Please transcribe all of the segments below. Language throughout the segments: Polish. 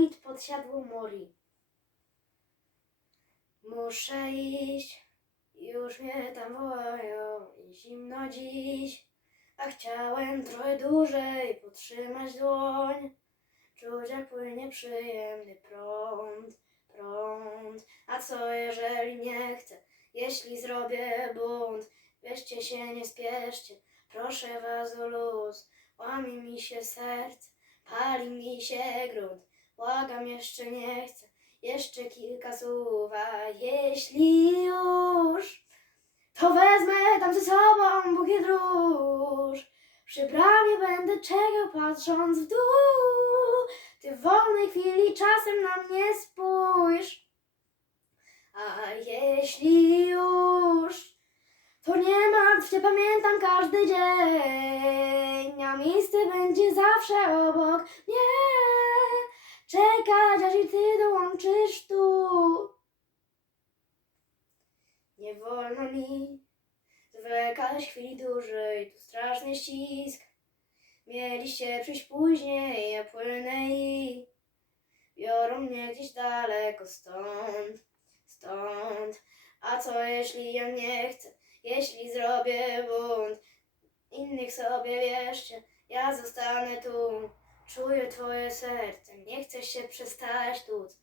Dawid podsiadło Mori. Muszę iść, już mnie tam wołają i zimno dziś, a chciałem trochę dłużej potrzymać dłoń, czuć jak płynie przyjemny prąd, prąd. A co jeżeli nie chcę, jeśli zrobię bunt? Weźcie się, nie spieszcie, proszę was o luz, łamie mi się serce, pali mi się grunt, błagam jeszcze nie chcę, jeszcze kilka słów, a jeśli już, to wezmę tam ze sobą bukiet róż. Przy bramie będę czekał patrząc w dół, ty w wolnej chwili czasem na mnie spójrz. A jeśli już, to nie martw się, pamiętam każdy dzień, a miejsce będzie zawsze obok mnie. Czekać, aż i ty dołączysz tu. Nie wolno mi zwlekać chwili dłużej, tu straszny ścisk. Mieliście przyjść później, ja płynę i biorą mnie gdzieś daleko stąd, stąd. A co jeśli ja nie chcę, jeśli zrobię bunt? Innych sobie wierzcie, ja zostanę tu. Czuję twoje serce, nie chcę się przestać tuc.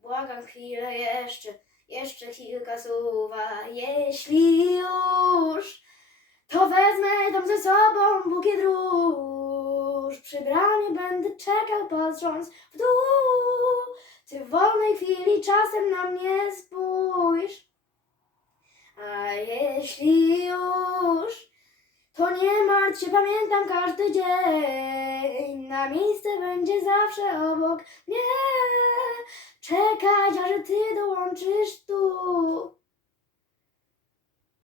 Błagam chwilę jeszcze, jeszcze kilka słów, a jeśli już, to wezmę tam ze sobą bukiet róż. Przy bramie będę czekał, patrząc w dół. Ty w wolnej chwili czasem na mnie spójrz. A jeśli już, to nie martw się, pamiętam każdy dzień. Na miejsce będzie zawsze obok mnie. Czekać, aż ty dołączysz